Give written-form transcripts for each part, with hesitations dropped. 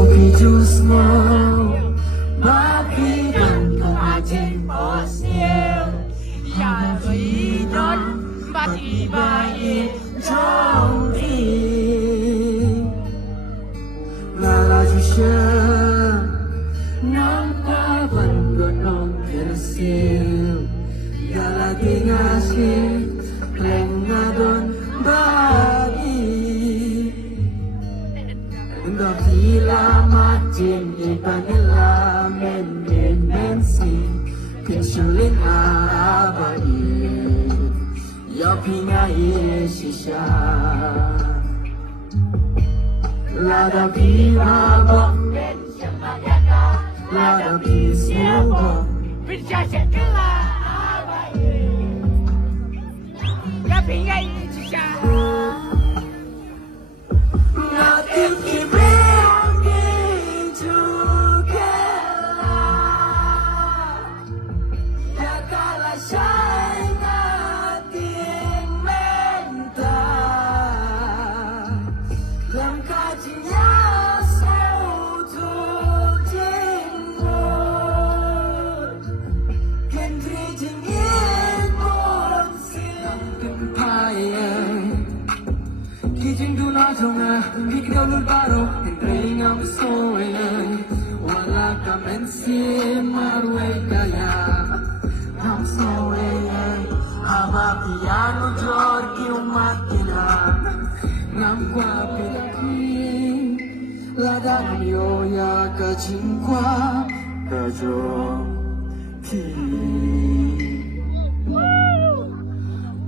kopi jus mo Makikan ko ating postil Yari don Matibayin trong tim Nalaju siya Nang pavan gonong kersil Galagi ngasih Pleng ngadon bagi Gila macam ipanila men-men-mensi Pinsulin abai Ya pingai sisa Lada bima bom Lada bismu bom Berjaya kelah abai Ya pingai sisa Nothing can bring me together. Ya kala siya'y ating menta. Lam kaji niya sa ututin mo. Kendriting inmon silang kempayan. Kijing duna jonga, hindi ka lulbaro, hindi nga masoyan. Wala ka mensi, marway kaya, ngam soyan. Ama piano, jor, kiumakina, ngam kwa pinakin. Lada yoya ka chingkwa, ka jom, ti.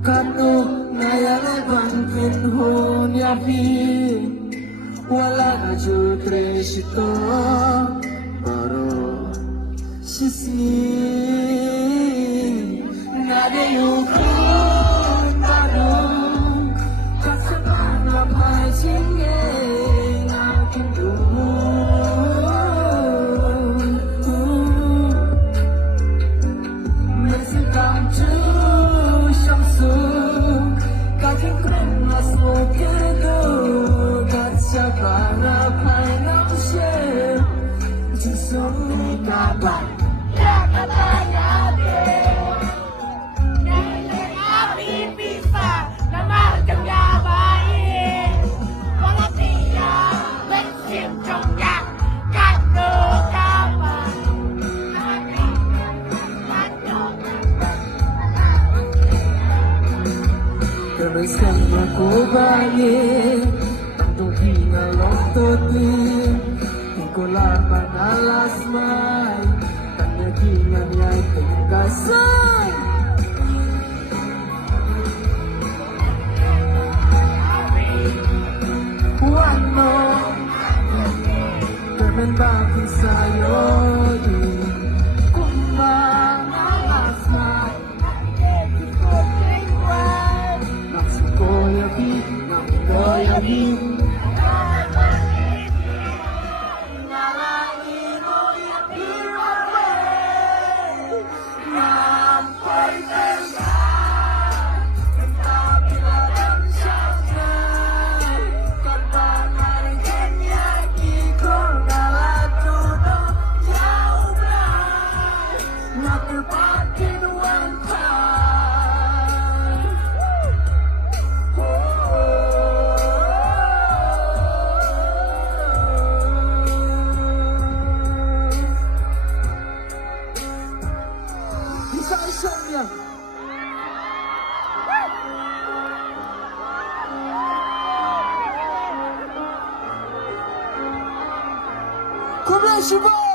Kanu nayalevan pinhun yapi Wala na jutre sito Baro sisni Nadeyukun tanong Kasaban lapay singing aking dun Mesikang Kaking kren masuk kedo Kaca para painam share Jusung kapan Ya katanya deh Nenek api bisa Nama jengga baik Walau dia Bensin jengga Kado kapan Teruskan aku bayi Untuk hingalok totin Ikulah alas mai Tanya kingan yai pengkasai One more Kemen bakit sa'yo Kumbang alas mai Koyabi Nalangin mo yung iraway Nampay tayo Kabila ng siyasay Kalbangan kanya Kiko nalatuto Yaubay Nakipatin one time Isang-isang Come on, Shiba!